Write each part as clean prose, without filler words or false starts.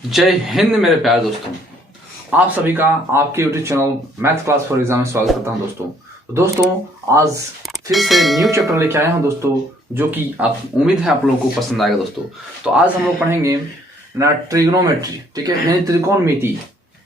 जय हिंद मेरे प्यारे दोस्तों, आप सभी का आपके YouTube channel math class for exam में स्वागत करता हूं। दोस्तों आज फिर से न्यू चैप्टर लेके आया हूं दोस्तों, जो कि आप उम्मीद है आप लोगों को पसंद आएगा दोस्तों। तो आज हम लोग पढ़ेंगे ना ट्रिग्नोमेट्री, ठीक है, यानी त्रिकोणमिति।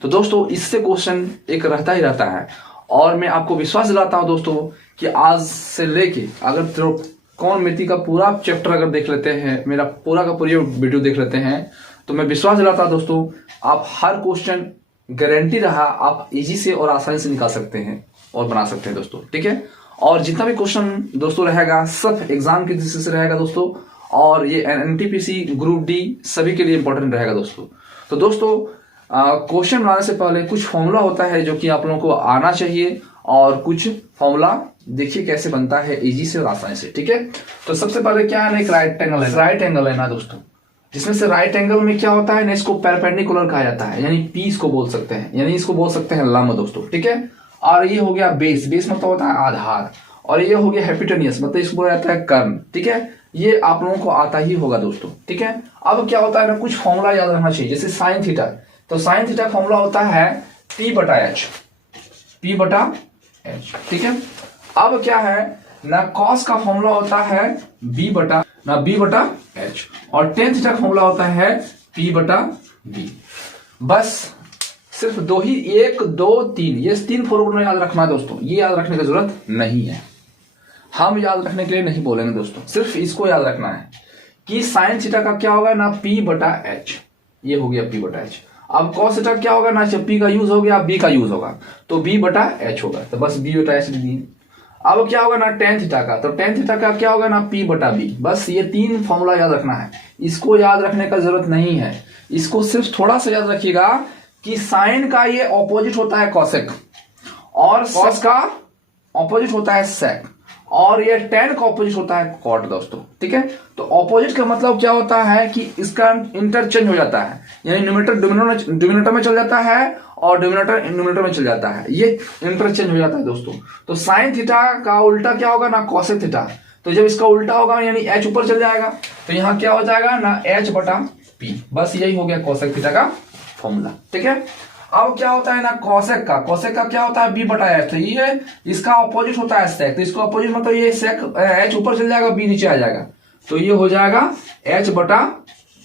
तो दोस्तों इससे क्वेश्चन एक रहता ही रहता है और मैं आपको विश्वास दिलाता हूं दोस्तों कि आज से लेके अगर त्रिकोणमिति का पूरा चैप्टर अगर देख लेते हैं, मेरा पूरा का पूरा वीडियो देख लेते हैं, तो मैं विश्वास दिलाता हूं दोस्तों आप हर क्वेश्चन गारंटी रहा आप इजी से और आसानी से निकाल सकते हैं और बना सकते हैं दोस्तों, ठीक है। और जितना भी क्वेश्चन दोस्तों रहेगा सब एग्जाम की दृष्टि से रहेगा दोस्तों, और ये एनटीपीसी ग्रुप डी सभी के लिए इंपॉर्टेंट रहेगा दोस्तों। तो दोस्तों क्वेश्चन बनाने से पहले कुछ फॉर्मूला होता है जो कि आप लोगों को आना चाहिए, और कुछ फॉर्मूला देखिए कैसे बनता है इजी से और आसानी से, ठीक है। तो सबसे पहले क्या है ना, एक राइट एंगल है ना दोस्तों, जिसमें से राइट एंगल में क्या होता है ना, इसको परपेंडिकुलर कहा जाता है, यानी पी इसको बोल सकते हैं, यानी इसको बोल सकते हैं लंब दोस्तों, ठीक है। और ये हो गया बेस मतलब होता है आधार, और ये हो गया हेपिटेनियस मतलब इसको बोला जाता है कर्ण, ठीक है। ये आप लोगों को आता ही होगा दोस्तों, ठीक है। अब क्या होता है ना, कुछ फॉर्मूला याद रखना चाहिए, जैसे साइन थीटा। तो साइन थीटा फॉर्मूला होता है P बटा एच, ठीक है। अब क्या है ना, कॉस का फॉर्मूला होता है B बटा एच, और टेन थीटा का फॉर्मूला होता है P बटा बी। बस सिर्फ दो ही, 1 2 3, ये 3 फॉर्मूला याद रखना है दोस्तों। ये याद रखने की जरूरत नहीं है, हम याद रखने के लिए नहीं बोलेंगे दोस्तों, सिर्फ इसको याद रखना है कि साइन थीटा का क्या होगा ना, P बटा एच, ये हो गया P बटा एच। अब कॉस थीटा क्या होगा ना, P का यूज हो गया, B का यूज होगा, तो B बटा एच होगा, तो बस B बटा एच दी। अब क्या होगा ना टेन थीटा का, तो टेन थीटा का क्या होगा ना, P बटा बी। बस ये 3 फॉर्मूला याद रखना है, इसको याद रखने का जरूरत नहीं है। इसको सिर्फ थोड़ा सा याद रखिएगा कि साइन का ये ऑपोजिट होता है कॉसेक, और कॉस का ऑपोजिट होता है सेक, और ये टेन का ऑपोजिट होता है कॉट दोस्तों, ठीक है। तो ऑपोजिट का मतलब क्या होता है कि इसका इंटरचेंज हो जाता है, यानी न्यूमरेटर डिनोमिनेटर में चल जाता है और डिनोमिनेटर न्यूमरेटर में चल जाता है, ये इंटरचेंज हो जाता है दोस्तों। तो साइन थीटा का उल्टा क्या होगा ना, कॉसेक थीटा। तो जब इसका उल्टा होगा यानी एच ऊपर चल जाएगा, तो यहाँ क्या हो जाएगा ना, एच बटा पी। बस यही हो गया कॉसेक थीटा का फॉर्मूला, ठीक है। अब क्या होता है ना, कॉसेक का क्या होता है, बी बटा एच। तो ये इसका ऑपोजिट होता है सेक, तो इसको ऑपोजिट मतलब ये सेक एच ऊपर चल जाएगा, बी नीचे आ जाएगा, तो ये हो जाएगा एच बटा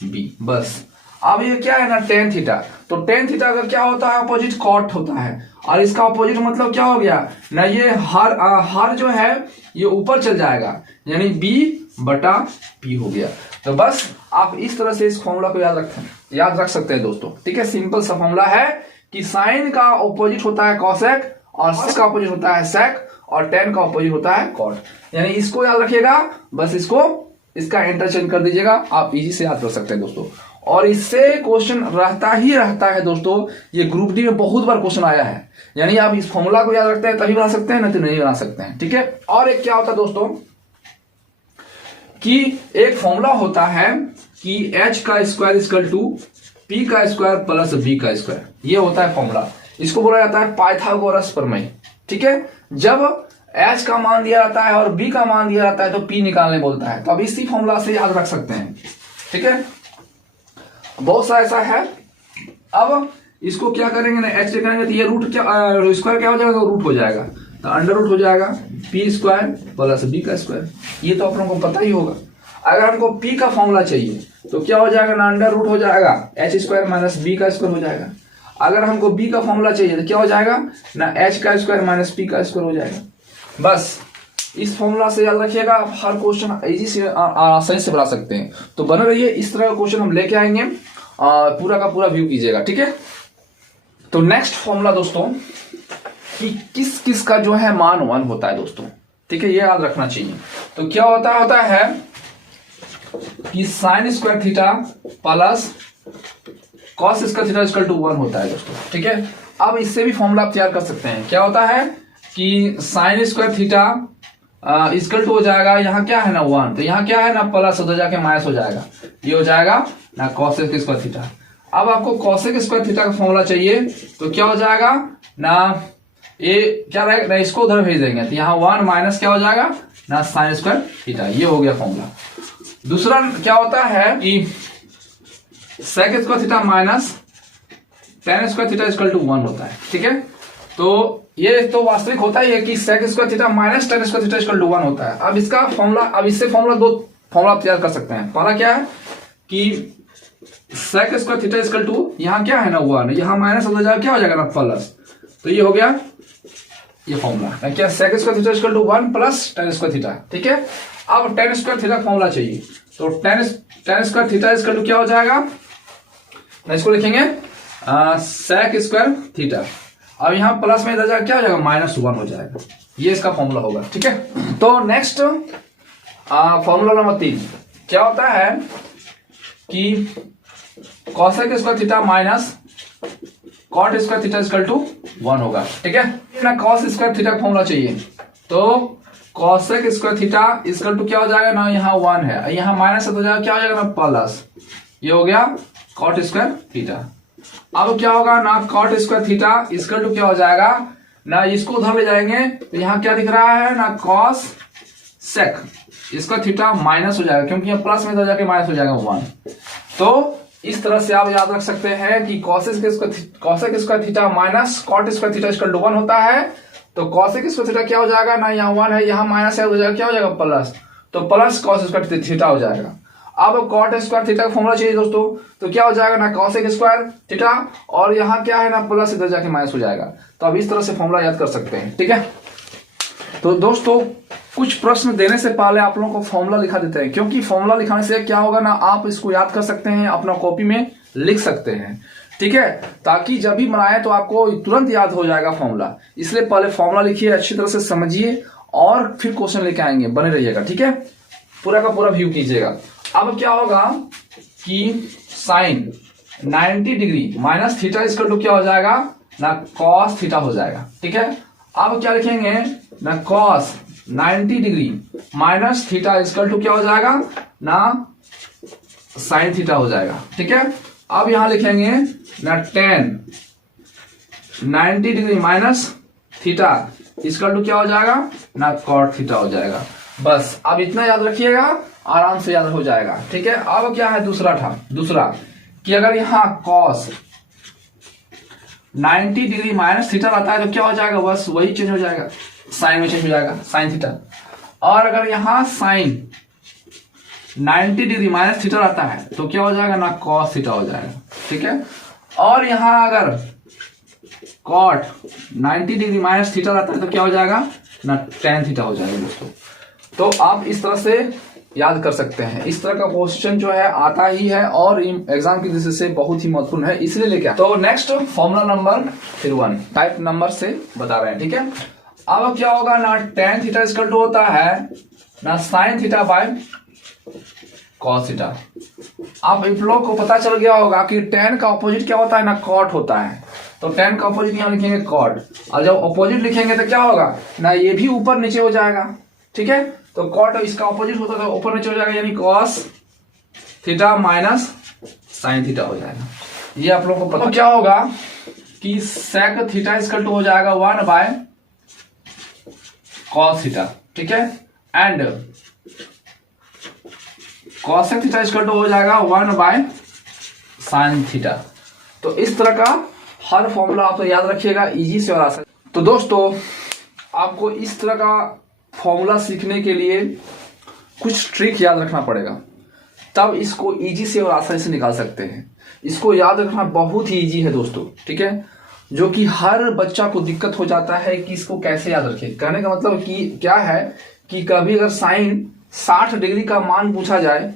बी। बस अब ये क्या है ना, टेन थीटा। तो टेन थीटा का क्या होता है, ऑपोजिट कॉट होता है, और इसका ऑपोजिट मतलब क्या हो गया ना, ये हर जो है ये ऊपर चल जाएगा, यानी बी बटा पी हो गया। तो बस आप इस तरह से इस फॉर्मूला को याद रख सकते हैं दोस्तों, ठीक है। सिंपल सा फॉर्मूला है कि साइन का ऑपोजिट होता है कॉसेक, और सेक का ऑपोजिट होता है सेक, और टेन का ऑपोजिट होता है कॉट, यानी इसको याद रखिएगा। बस इसका इंटरचेंज कर दीजिएगा, आप इजी से याद कर सकते हैं दोस्तों। और इससे क्वेश्चन रहता है दोस्तों, ये ग्रुप डी में बहुत बार क्वेश्चन आया है, यानी आप इस फॉर्मूला को याद रखते हैं तभी बना सकते हैं, नहीं तो नहीं बना सकते हैं, ठीक है। और एक क्या होता है दोस्तों कि एक फॉर्मूला होता है कि एच का स्क्वायर इक्वल टू पी का स्क्वायर प्लस बी का स्क्वायर, ये होता है फॉर्मूला। इसको बोला जाता है पाइथागोरस प्रमेय, ठीक है। जब एच का मान दिया जाता है और बी का मान दिया जाता है तो पी निकालने बोलता है, तो अब इसी फॉर्मूला से याद रख सकते हैं, ठीक है। बहुत सा ऐसा है। अब इसको क्या करेंगे ना, एच करेंगे तो ये रूट क्या स्क्वायर क्या हो जाएगा, रूट हो जाएगा, तो अंडर रूट हो जाएगा पी स्क्वायर प्लस बी का स्क्वायर, ये तो आप लोगों को पता ही होगा। अगर हमको पी का फॉर्मूला चाहिए तो क्या हो जाएगा ना, अंडर रूट हो जाएगा एच स्क्वायर माइनस बी का स्क्वायर हो जाएगा। अगर हमको बी का फॉर्मूला चाहिए तो क्या हो जाएगा ना, एच का स्क्वायर माइनस पी का स्क्वायर हो जाएगा। बस इस फॉर्मूला से याद रखिएगा, आप हर क्वेश्चन इजी से आसानी से बना सकते हैं। तो बने रहिए, इस तरह का क्वेश्चन हम लेके आएंगे, पूरा का पूरा व्यू कीजिएगा, ठीक है। तो नेक्स्ट फॉर्मूला दोस्तों कि किस का जो है मान 1 होता है दोस्तों, ठीक है, ये याद रखना चाहिए। तो क्या होता है कि sine square theta plus cos square theta equal to 1 होता है दोस्तों, ठीक है। अब इससे भी फॉर्मूला आप तैयार कर सकते हैं। क्या होता है कि sine square theta equal to हो जाएगा, यहाँ क्या है ना 1, तो यहाँ क्या है ना प्लस उधर जाके माइनस हो जाएगा, ये हो जाएगा ना कॉसेक स्क्वायर थीटा। अब आपको कॉसेक स्क्वायर थीटा का फॉर्मूला चाहिए तो क्या हो जाएगा ना, ये क्या रहेगा ना, इसको उधर भेज देंगे तो यहाँ 1 माइनस क्या हो जाएगा ना साइन स्क्वायर थीटा, ये हो गया फॉर्मूला। दूसरा क्या होता है कि sec square theta minus tan square theta equal to 1 होता है। ठीक है, तो ये तो वास्तविक होता ही है कि sec square theta minus tan square theta equal to 1 होता है। अब इसका फॉर्मूला, अब इससे फॉर्मूला दो फॉर्मूला तैयार कर सकते हैं। पहला क्या है कि sec square theta equal to, यहाँ क्या है ना 1, यहाँ माइनस हो जाएगा, क्या हो जाएगा ना प्लस, तो ये हो गया ये फॉर्मूला क्या, sec square theta equal to 1 plus tan square theta. ठीक है, अब टेन स्क्वायर थीटा फॉर्मूला चाहिए, तो tan square theta equal to क्या हो जाएगा, इसको लिखेंगे सेक स्क्वायर थीटा। अब यहाँ प्लस में इधर जाएगा, क्या हो जाएगा -1 हो जाएगा, ये इसका फॉर्मूला होगा। ठीक है, तो नेक्स्ट फॉर्मूला नंबर 3 क्या होता है कि cosec square theta minus cot square theta equal to 1 होगा। ठीक है, ना कॉस स्क्वायर थीटा का फॉर्मूला चाहिए, तो cosec square theta equal to क्या हो जाएगा ना, यहाँ 1 है, यहाँ माइनस हो जाएगा, क्या हो जाएगा ना प्लस, ये हो गया कॉट स्क्वायर थीटा। अब क्या होगा ना, cot square theta equal to क्या हो जाएगा ना, इसको उधर ले जाएंगे तो यहाँ क्या दिख रहा है ना, cosec square theta minus हो जाएगा, क्योंकि यहाँ प्लस में इधर जाके माइनस हो जाएगा 1। तो इस तरह से आप याद रख सकते हैं कि cosec square theta minus cot square theta equal to 1 होता है। तो कॉसेक स्क्वायर थीटा क्या हो जाएगा ना, यहाँ 1 है, यहाँ माइनस है, हो जाएगा क्या हो जाएगा प्लस, तो प्लस कॉस स्क्वायर थीटा हो जाएगा। अब कॉट स्क्वायर थीटा का फॉर्मूला चाहिए दोस्तों, तो क्या हो जाएगा ना कॉसेक स्क्वायर थीटा, और यहाँ क्या है ना प्लस, इधर जाके माइनस हो जाएगा। तो अब इस तरह से फॉर्मूला याद कर सकते हैं। ठीक है, तो दोस्तों कुछ प्रश्न देने से पहले आप लोगों को फॉर्मूला लिखा देते हैं, क्योंकि फॉर्मूला लिखाने से क्या होगा ना, आप इसको याद कर सकते हैं, अपना कॉपी में लिख सकते हैं। ठीक है, ताकि जब भी बनाए तो आपको तुरंत याद हो जाएगा फॉर्मूला। इसलिए पहले फॉर्मूला लिखिए, अच्छी तरह से समझिए और फिर क्वेश्चन लेके आएंगे, बने रहिएगा। ठीक है, पूरा का पूरा व्यू कीजिएगा। अब क्या होगा कि sine 90 degree minus theta equal to क्या हो जाएगा ना, कॉस थीटा हो जाएगा। ठीक है, अब क्या लिखेंगे ना, cos 90 degree minus theta equal to क्या हो जाएगा ना, साइन थीटा हो जाएगा। ठीक है, अब यहां लिखेंगे ना, tan 90 degree minus theta equal to क्या हो जाएगा ना, कॉट थीटा हो जाएगा। बस अब इतना याद रखिएगा, आराम से याद हो जाएगा। ठीक है, अब क्या है दूसरा कि अगर यहाँ कॉस 90 डिग्री माइनस थीटा रहता है तो क्या हो जाएगा, बस वही चेंज हो जाएगा, साइन में चेंज हो जाएगा, साइन थीटा। और अगर यहाँ साइन 90 डिग्री माइनस थीटा रहता है तो क्या हो जाएगा ना, कॉस थीटा हो जाएगा। ठीक है, और यहाँ अगर कॉट 90 डिग्री माइनस थीटा रहता है तो क्या हो जाएगा ना, टेन थीटा हो जाएगा दोस्तों। तो आप इस तरह से याद कर सकते हैं। इस तरह का क्वेश्चन जो है आता ही है और एग्जाम की दृष्टि से बहुत ही महत्वपूर्ण है, इसलिए लेके तो नेक्स्ट फॉर्मूला नंबर फिर 1 टाइप नंबर से बता रहे हैं। ठीक है, अब क्या होगा ना, टेन थीटा इक्वल टू होता है ना, sine theta by cos theta. अब आप लोग को पता चल गया होगा कि टेन का ऑपोजिट क्या होता है ना, कॉट होता है। तो टेन का ऑपोजिट यहां लिखेंगे कॉट, और जब ऑपोजिट लिखेंगे तो क्या होगा ना, ये भी ऊपर नीचे हो जाएगा। ठीक है, तो कॉट इसका ऑपोजिट होता है तो ऊपर नीचे हो जाएगा, यानी cos theta minus sine theta हो जाएगा। ये आप लोगों को पता क्या होगा कि सेक थीटा इक्वल टू हो जाएगा 1 बाय कॉस थीटा। ठीक है, and cosec theta equal to हो जाएगा 1 बाय साइन थीटा। तो इस तरह का हर फॉर्मूला आप तो याद रखिएगा, इजी से और आसान। तो दोस्तों आपको इस तरह का फॉर्मूला सीखने के लिए कुछ ट्रिक याद रखना पड़ेगा, तब इसको इजी से और आसानी से निकाल सकते हैं। इसको याद रखना बहुत ही इजी है दोस्तों। ठीक है, जो कि हर बच्चा को दिक्कत हो जाता है कि इसको कैसे याद रखें। कहने का मतलब कि क्या है कि कभी अगर साइन 60 डिग्री का मान पूछा जाए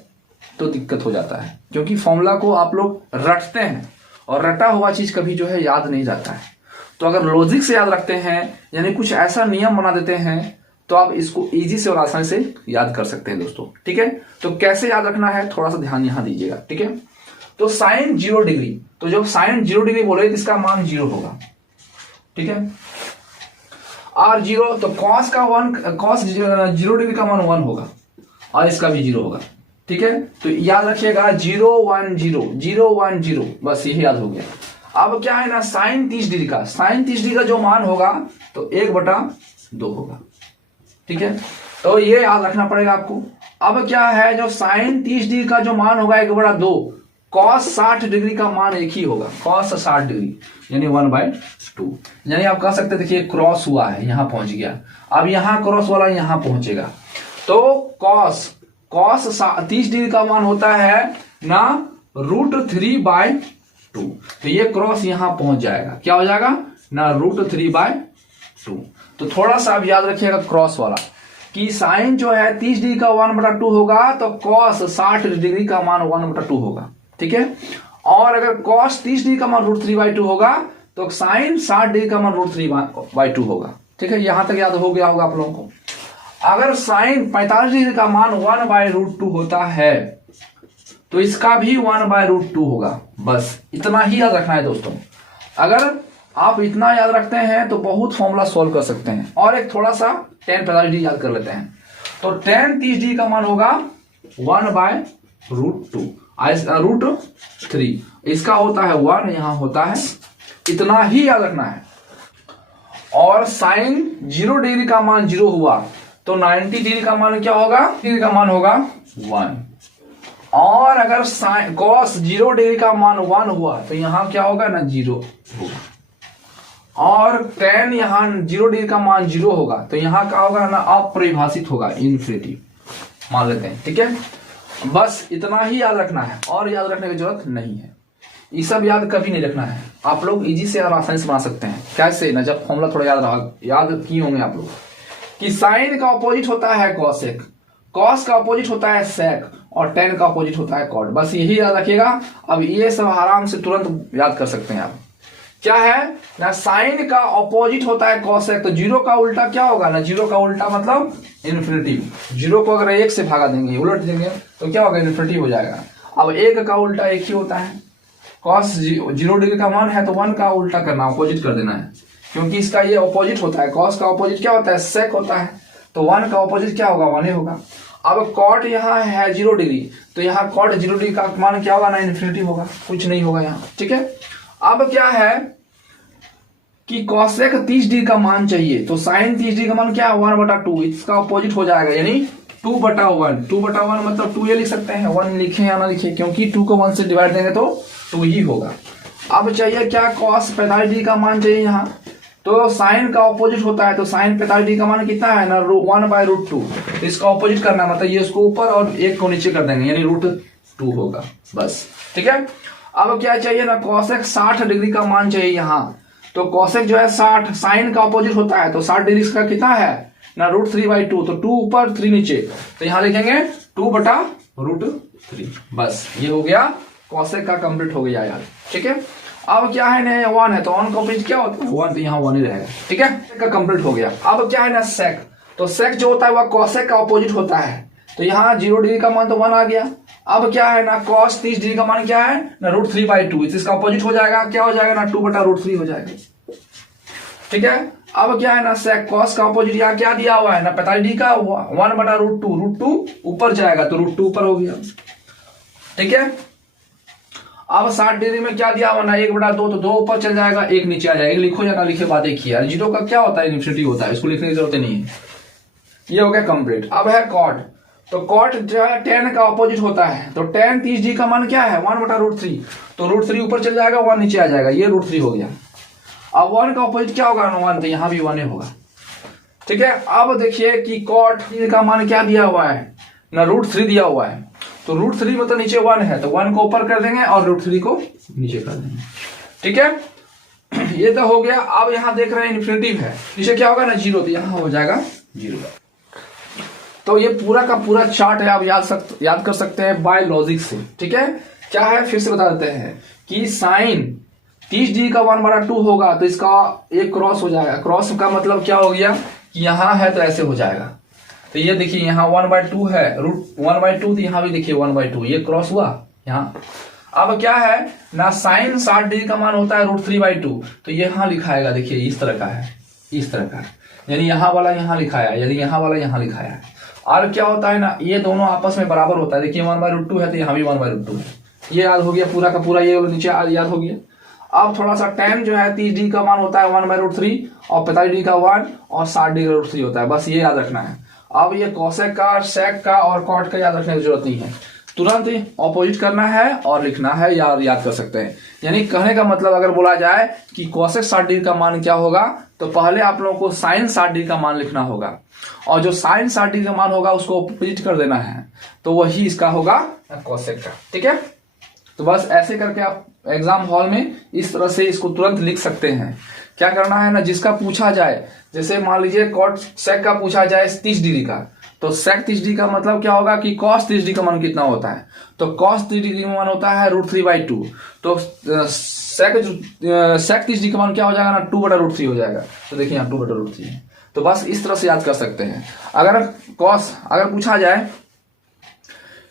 तो दिक्कत हो जाता है, क्योंकि फॉर्मूला को आप लोग रटते हैं और रटा हुआ चीज कभी जो है याद नहीं जाता है। तो अगर लॉजिक से याद रखते हैं, यानी कुछ ऐसा नियम बना देते हैं, तो आप इसको इजी से और आसानी से याद कर सकते हैं दोस्तों। ठीक है, तो कैसे याद रखना है थोड़ा सा ध्यान यहां दीजिएगा। ठीक है, तो साइन 0 डिग्री, तो जब साइन 0 डिग्री बोले तो इसका मान 0 होगा। ठीक है, और 0 तो कॉस 0 डिग्री का मान 1 होगा और इसका भी 0 होगा। ठीक है, तो याद रखिएगा 0 1 0 0 1 0, बस यही याद हो गया। अब क्या है ना, साइन 30 डिग्री का जो मान होगा तो 1/2 होगा। ठीक है, तो ये याद रखना पड़ेगा आपको। अब क्या है, जो साइन 30 डिग्री का जो मान होगा 1/2, cos 60 डिग्री का मान एक ही होगा, cos 60 डिग्री यानी 1/2। यानी आप कह सकते देखिए क्रॉस हुआ है, यहां पहुंच गया, अब यहां क्रॉस वाला यहां पहुंचेगा, तो cos 30 डिग्री का मान होता है ना √3/2, तो ये क्रॉस यहां पहुंच जाएगा, क्या हो जाएगा ना √3/2। तो थोड़ा सा आप याद रखिएगा क्रॉस वाला कि साइन जो है 30 डिग्री का 1/2 होगा, तो cos 60 डिग्री का मान 1/2 होगा, ठीक है। और अगर cos 30 डिग्री का मान √3/2 होगा, तो साइन 60 डिग्री का मान √3/2 होगा, ठीक है। यहां तक याद हो गया होगा आप लोगों को। अगर साइन 45 डिग्री का मान 1/√2 होता है, तो इसका भी 1/√2 होगा। बस इतना ही याद रखना है दोस्तों। अगर आप इतना याद रखते हैं तो बहुत फॉर्मूला सॉल्व कर सकते हैं। और एक थोड़ा सा tan 45 डिग्री याद कर लेते हैं, तो tan 30 डिग्री का मान होगा 1/√2 √3, इसका होता है 1, यहां होता है, इतना ही याद रखना है। और साइन 0 डिग्री का मान 0 हुआ, तो 90 डिग्री का मान क्या होगा, डिग्री का मान होगा 1। और अगर cos 0 डिग्री का मान 1 हुआ, तो यहां क्या होगा ना 0 होगा। और tan यहां 0 डिग्री का मान 0 होगा, तो यहां क्या होगा ना अपरिभाषित होगा, इन्फिनिटिव मान लेते हैं, ठीक है। बस इतना ही याद रखना है, और याद रखने की जरूरत नहीं है। ये सब याद कभी नहीं रखना है, आप लोग इजी से और आसानी से बना सकते हैं। कैसे ना, जब फॉर्मूला थोड़ा याद किए होंगे आप लोग कि साइन का अपोजिट होता है कॉसेक, कॉस का अपोजिट होता है सेक, और tan का अपोजिट होता है कॉट। बस यही याद रखिएगा। अब ये सब आराम से तुरंत याद कर सकते हैं आप। क्या है ना, साइन का अपोजिट होता है कॉसेक, तो 0 का उल्टा क्या होगा ना, 0 का उल्टा मतलब इन्फिनिटी। 0 को अगर 1 से भागा देंगे, उलट देंगे, तो क्या होगा, इन्फिनिटी हो जाएगा। अब 1 का उल्टा 1 ही होता है, कॉस 0 डिग्री का मान है, तो 1 का उल्टा करना, अपोजिट कर देना है, क्योंकि इसका ये अपोजिट होता है। कॉस का अपोजिट क्या होता है, सेक होता है, तो 1 का अपोजिट क्या होगा, 1 ही होगा। अब कॉट यहाँ है 0 डिग्री, तो यहाँ कॉट 0 डिग्री का मान क्या होगा ना, इन्फिनिटी होगा, कुछ नहीं होगा यहाँ, ठीक है। अब क्या है कि कॉसेक 30 डिग्री का मान चाहिए, तो साइन 30 डिग्री का मान क्या है, 1/2, इसका अपोजिट हो जाएगा, यानी 2/1। 2/1 मतलब 2 ये लिख सकते हैं, 1 लिखे या ना लिखे, क्योंकि 2 को 1 से डिवाइड देंगे तो 2 ही होगा। अब चाहिए क्या, कॉस 45 डिग्री का मान चाहिए यहाँ, तो साइन का ऑपोजिट होता है, तो साइन 45 डिग्री का मान कितना है ना 1/√2, तो इसका ऑपोजिट करना मतलब ये उसको ऊपर और 1 को नीचे कर देंगे, यानी √2 होगा, बस, ठीक है। अब क्या चाहिए ना, कॉसेक 60 डिग्री का मान चाहिए यहाँ, तो कॉसेक जो है 60, साइन का ऑपोजिट होता है, तो 60 डिग्री का कितना है ना √3/2, तो 2 ऊपर 3 नीचे, तो यहाँ लिखेंगे 2/√3। बस ये हो गया, कॉसेक का कंप्लीट हो गया यार, ठीक है। अब क्या है ना, 1 है, तो 1 का ऑपोजिट क्या होता है, 1, तो यहाँ 1 ही रहेगा, ठीक है, का कंप्लीट हो गया। अब क्या है ना, सेक, तो सेक जो होता है वह कॉसेक का ऑपोजिट होता है, तो यहाँ 0 डिग्री का मान तो 1 आ गया। अब क्या है ना, cos 30 डिग्री का मान क्या है ना √3/2, इसका ऑपोजिट हो जाएगा, क्या हो जाएगा ना 2/√3 हो जाएगा, ठीक है। अब क्या है ना, सेक कॉस का ऑपोजिट यहाँ क्या दिया हुआ है ना 45 डिग्री का 1/√2, √2 ऊपर जाएगा, तो √2 ऊपर हो गया, ठीक है। अब 60 डिग्री में क्या दिया हुआ ना 1/2, तो 2 ऊपर चल जाएगा, 1 नीचे आ जाएगा, लिखो या ना लिखे बात एक ही है। 0 का क्या होता है, इन्फिनिटी होता है, इसको लिखने की जरूरत नहीं है। ये हो गया कंप्लीट। अब है कॉट, तो कॉट जो है tan का ऑपोजिट होता है, तो tan 30 डिग्री का मान क्या है 1/√3, तो √3 ऊपर चल जाएगा, 1 नीचे आ जाएगा, ये √3 हो गया। अब 1 का ऑपोजिट क्या होगा ना 1, तो यहाँ भी 1 ही होगा, ठीक है। अब देखिए कि कॉट का मान क्या दिया हुआ है ना √3 दिया हुआ है, तो √3 मतलब नीचे 1 है, तो 1 को ऊपर कर देंगे और √3 को नीचे कर देंगे, ठीक है। ये तो हो गया। अब यहाँ देख रहे हैं इन्फिनिटिव है, नीचे क्या होगा ना 0, तो यहाँ हो जाएगा 0। तो ये पूरा का पूरा चार्ट है, आप याद कर सकते हैं बाय लॉजिक से, ठीक है। क्या है फिर से बता देते हैं कि साइन 30 डिग्री का 1/2 होगा, तो इसका एक क्रॉस हो जाएगा। क्रॉस का मतलब क्या हो गया कि यहाँ है तो ऐसे हो जाएगा, तो ये देखिए यहाँ 1/2 है, √1/2, तो यहाँ भी देखिए 1/2, ये क्रॉस हुआ यहाँ। अब क्या है ना, साइन 60 डिग्री का मान होता है √3/2, तो यहाँ लिखाएगा, देखिए इस तरह का है, इस तरह का, यानी यहाँ वाला यहाँ लिखाया है, यानी यहाँ वाला यहाँ लिखाया है। और क्या होता है ना, ये दोनों आपस में बराबर होता है, देखिए 1/2 है, तो यहाँ भी 1/2 है। ये याद हो गया पूरा का पूरा, ये नीचे याद हो गया। अब थोड़ा सा tan जो है 30 डिग्री का मान होता है 1/√3, और 45 डिग्री का 1, और 60 डिग्री का √3 होता है, बस ये याद रखना है। अब ये कॉसेक का, सेक का और कॉट का याद रखने की जरूरत नहीं है। तुरंत ऑपोजिट करना है और लिखना है या याद कर सकते हैं। यानी कहने का मतलब अगर बोला जाए कि कोसेक 60 डिग्री का मान क्या होगा, तो पहले आप लोगों को साइन 60 डिग्री का मान लिखना होगा और जो साइन 60 डिग्री का मान होगा उसको ऑपोजिट कर देना है, तो वही इसका होगा कोसेक का। ठीक है, तो बस ऐसे करके आप एग्जाम हॉल में इस तरह से इसको तुरंत लिख सकते हैं। क्या करना है ना, जिसका पूछा जाए, जैसे मान लीजिए कॉट सेक का पूछा जाए 30 डिग्री का, तो सेक 30 डिग्री का मतलब क्या होगा कि कॉस 30 डिग्री का मान कितना होता है, तो कॉस 30 डिग्री का मान होता है √3/2। तो सेक 30 डिग्री का मान क्या हो जाएगा ना, 2/√3 हो जाएगा। तो देखिए यहाँ 2/√3 है। तो बस इस तरह से याद कर सकते हैं। अगर पूछा जाए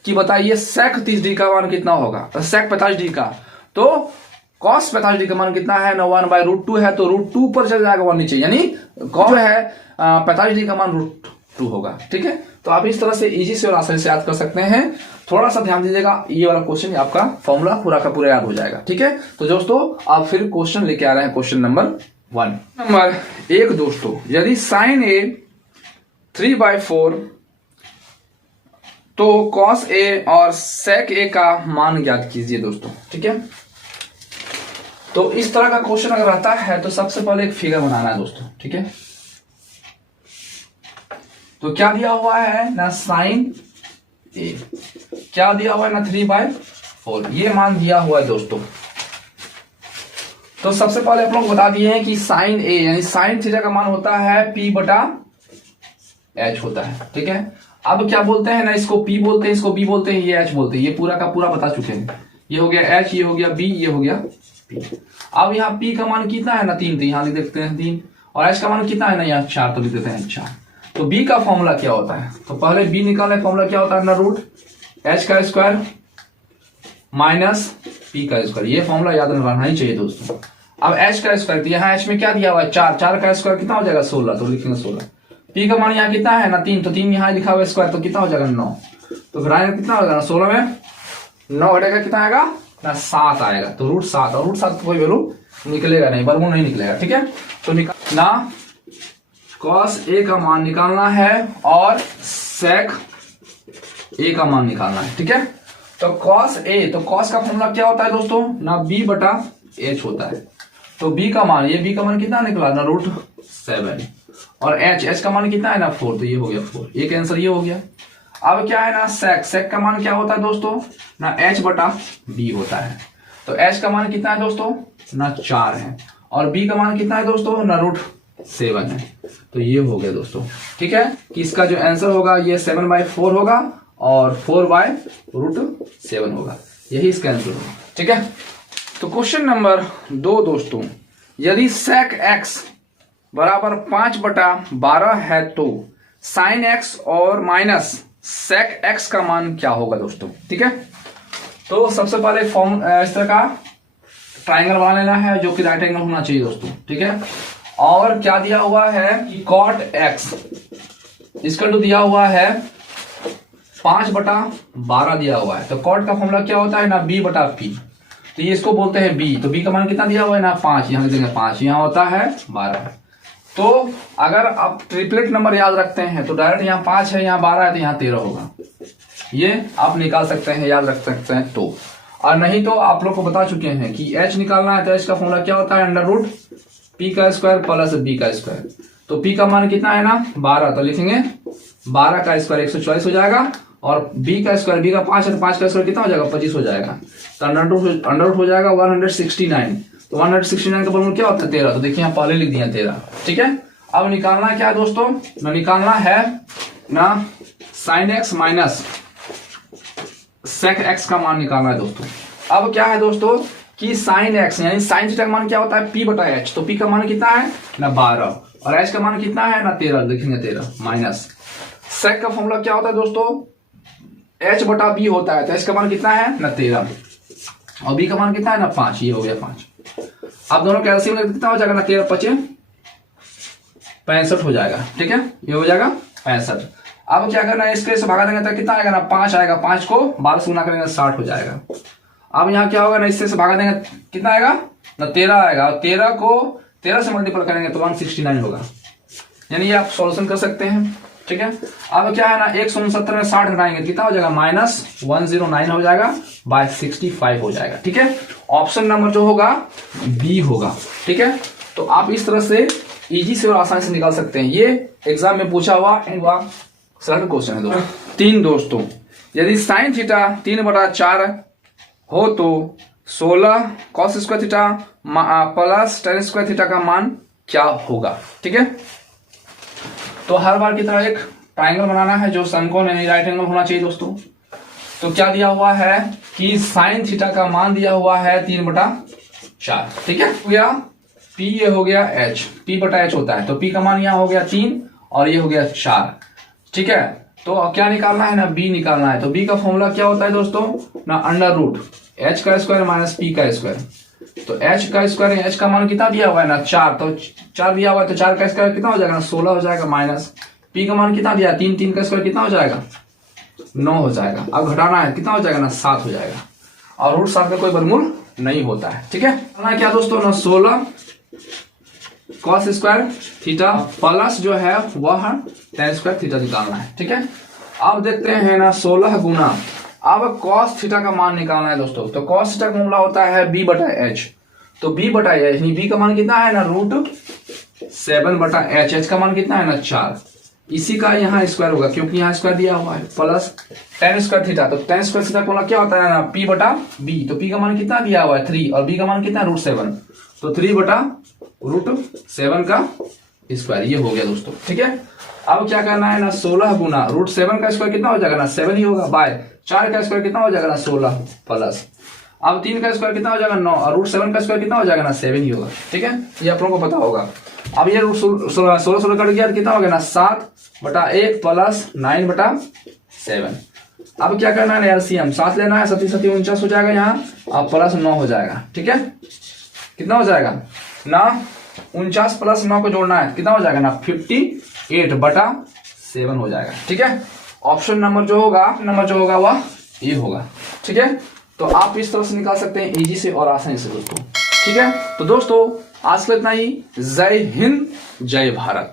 कि बताइए सेक 30 डिग्री का मान कितना होगा, सेक 45 डिग्री का, तो कॉस 45 डिग्री का मान कितना है ना, 1/√2 है, तो √2 पर चल जाएगा 1 नीचे, यानी कॉस है 45 डिग्री का मान √2 होगा। ठीक है, तो आप इस तरह से इजी से और आसानी से याद कर सकते हैं। थोड़ा सा ध्यान दीजिएगा, ये वाला क्वेश्चन आपका फॉर्मूला पूरा का पूरा याद हो जाएगा। ठीक है, तो दोस्तों आप फिर क्वेश्चन लेके आ रहे हैं, क्वेश्चन नंबर 1 दोस्तों, यदि साइन ए 3/4 तो कॉस ए और सेक ए का मान ज्ञात कीजिए दोस्तों। ठीक है, तो इस तरह का क्वेश्चन अगर रहता है तो सबसे पहले एक फिगर बनाना है दोस्तों। ठीक है, तो क्या दिया हुआ है ना, साइन ए, क्या दिया हुआ है ना 3/4, ये मान दिया हुआ है दोस्तों। तो सबसे पहले आप लोग बता दिए हैं कि साइन ए यानी साइन थीटा का मान होता है P/H होता है। ठीक है, अब क्या बोलते हैं ना, इसको P बोलते हैं, इसको B बोलते हैं, ये H बोलते हैं, ये पूरा का पूरा बता चुके हैं। ये हो गया H, ये हो गया B, ये हो गया P। अब यहाँ P का मान कितना है ना 3, तो यहाँ लिख देते हैं 3, और H का मान कितना है ना यहाँ 4, तो लिख देते हैं 4। तो B का फॉर्मूला क्या होता है, तो पहले B निकालने फॉर्मूला क्या होता है ना, √H² माइनस P का स्क्वायर, ये फॉर्मूला याद रहना ही चाहिए दोस्तों। अब H का स्क्वायर, तो यहाँ H में क्या दिया हुआ है 4, 4 का स्क्वायर कितना हो जाएगा 16, तो लिखेंगे 16। P का मान यहाँ कितना है ना 3, तो 3 यहाँ लिखा हुआ स्क्वायर, तो कितना हो जाएगा 9। तो फिर आएगा कितना होगा ना, 16 में 9 घटेगा कितना आएगा ना 7 आएगा, तो √7, और √7 कोई वैल्यू निकलेगा नहीं, वर्गमूल नहीं निकलेगा। ठीक है, तो निकालना कॉस ए का मान निकालना है और सेक ए का मान निकालना है। ठीक है, तो कॉस ए, तो कॉस का फॉर्मूला क्या होता है दोस्तों ना, B/H होता है। तो B का मान, ये B का मान कितना निकला ना √7, और H का मान कितना है ना 4, तो ये हो गया 4, ये आंसर ये हो गया। अब क्या है ना सेक का मान क्या होता है दोस्तों ना H/B होता है। तो H का मान कितना है दोस्तों ना 4 है, और B का मान कितना है दोस्तों ना √7 है, तो ये हो गया दोस्तों। ठीक है, कि इसका जो आंसर होगा ये 7/4 होगा और 4/√7 होगा, यही इसका आंसर होगा। ठीक है, तो क्वेश्चन नंबर 2 दोस्तों, यदि सेक x बराबर 5/12 है तो साइन x और माइनस सेक x का मान क्या होगा दोस्तों। ठीक है, तो सबसे पहले इस तरह का ट्राइंगल बना लेना है जो कि राइट एंगल होना चाहिए दोस्तों। ठीक है, और क्या दिया हुआ है कि कॉट x इसका तो दिया हुआ है 5/12 दिया हुआ है, तो कॉट का फॉर्मूला क्या होता है ना B/P, तो ये इसको बोलते हैं B। तो B का मान कितना दिया हुआ है ना 5, यहाँ लिख देंगे 5, यहाँ होता है 12। तो अगर आप ट्रिपलेट नंबर याद रखते हैं तो डायरेक्ट यहाँ 5 है, यहाँ 12 है, तो यहाँ 13 होगा, ये आप निकाल सकते हैं, याद रख सकते हैं। तो और नहीं तो आप लोग को बता चुके हैं कि H निकालना है, तो H का फॉर्मूला क्या होता है √P² प्लस B²। तो P का मान कितना है ना 12, तो लिखेंगे 12 का स्क्वायर 144 हो जाएगा, और B का 5 है, तो 5 का स्क्वायर कितना हो जाएगा 25 हो जाएगा, तो अंडर हो जाएगा 169। तो 169 का वर्गमूल क्या होता है 13, तो देखिए यहाँ पहले लिख दिया 13। ठीक है, अब निकालना क्या है दोस्तों ना, निकालना है ना sine x minus sec x का मान निकालना है दोस्तों। अब क्या है दोस्तों कि साइन x यानी साइन थीटा का मान क्या होता है P/H, तो P का मान कितना है ना 12, और H का मान कितना है ना 13, लिखेंगे 13 माइनस सेक का फॉर्मूला क्या होता है दोस्तों H/B होता है, तो H का मान कितना है ना 13, और B का मान कितना है ना 5, ये हो गया 5। अब दोनों कैल्सियम कितना हो जाएगा ना 13×5 65 हो जाएगा। ठीक है, ये हो जाएगा 65। अब क्या करना है, इसके से भागा देंगे तो कितना आएगा ना 5 आएगा, 5 को 12 से गुना करेंगे 60 हो जाएगा। अब यहाँ क्या होगा ना, इससे से भागा देंगे कितना आएगा ना 13 आएगा, और 13 को 13 से मल्टीपल करेंगे तो 169 होगा, यानी ये आप सॉल्यूशन कर सकते हैं। ठीक है। ठीक है। अब क्या है ना 169 में 60 घटाएंगे कितना हो जाएगा -109 हो जाएगा बाय 65 हो जाएगा। ठीक है, ऑप्शन नंबर जो होगा बी होगा। ठीक है, तो आप इस तरह से इजी से और आसानी से निकाल सकते हैं। ये एग्जाम में पूछा हुआ सरल क्वेश्चन है दोस्तों। 3 दोस्तों, यदि साइन थीटा 3/4 हो तो 16 cos square theta plus tan square theta का मान क्या होगा। ठीक है, तो हर बार की तरह एक ट्राइंगल बनाना है जो समकोण यानी राइट एंगल होना चाहिए दोस्तों। तो क्या दिया हुआ है कि साइन थीटा का मान दिया हुआ है 3/4। ठीक है, हो गया P, ये हो गया H, P/H होता है, तो P का मान यहाँ हो गया 3 और ये हो गया 4। ठीक है, तो क्या निकालना है ना B निकालना है। तो B का फॉर्मूला क्या होता है दोस्तों ना √H का स्क्वायर माइनस P का स्क्वायर। तो H का स्क्वायर, H का मान कितना दिया हुआ है ना 4, तो 4 दिया हुआ है, तो 4 का स्क्वायर कितना हो जाएगा ना 16 हो जाएगा, माइनस P का मान कितना दिया 3, 3 का स्क्वायर कितना हो जाएगा 9 हो जाएगा। अब घटाना है कितना हो जाएगा ना 7 हो जाएगा, और √7 का कोई वर्गमूल नहीं होता है। ठीक है, क्या दोस्तों ना 16 कॉस स्क्वायर थीटा प्लस जो है वह tan स्क्वायर थीटा निकालना है। ठीक है, अब देखते हैं ना 16 गुना, अब कॉस थीटा का मान निकालना है दोस्तों। तो कॉस थीटा का मामला होता है B/H, तो B/H B का मान कितना है ना √7/H, H का मान कितना है ना 4, इसी का यहाँ स्क्वायर होगा क्योंकि यहाँ स्क्वायर दिया हुआ है, प्लस tan स्क्वायर थीटा। तो tan स्क्वायर थीटा का क्या होता है ना P/B, तो P का मान कितना दिया हुआ है 3 और B का मान कितना है √7, तो 3/√7 का स्क्वायर, ये हो गया दोस्तों। ठीक है, अब क्या करना है ना 16 गुना √7 का स्क्वायर कितना हो जाएगा ना 7 ही होगा, बाय 4 का स्क्वायर कितना हो जाएगा ना 16 प्लस, अब 3 का स्क्वायर कितना हो जाएगा 9 और √7 का स्क्वायर कितना हो जाएगा ना 7 ही होगा। ठीक है, ये आप लोगों को पता होगा। अब ये 16 कट गया कितना हो गया ना 7/1 प्लस 9/7। अब क्या करना है एलसीएम 7 लेना है, 7 7 49 हो जाएगा यहाँ, अब प्लस 9 हो जाएगा। ठीक है, कितना हो जाएगा ना 49 प्लस 9 को जोड़ना है कितना हो जाएगा ना 58/7 हो जाएगा। ठीक है, ऑप्शन नंबर जो होगा वह ये होगा। ठीक है, तो आप इस तरह से निकाल सकते हैं इजी से और आसानी से दोस्तों। ठीक है, तो दोस्तों आज के इतना ही। जय हिंद, जय भारत।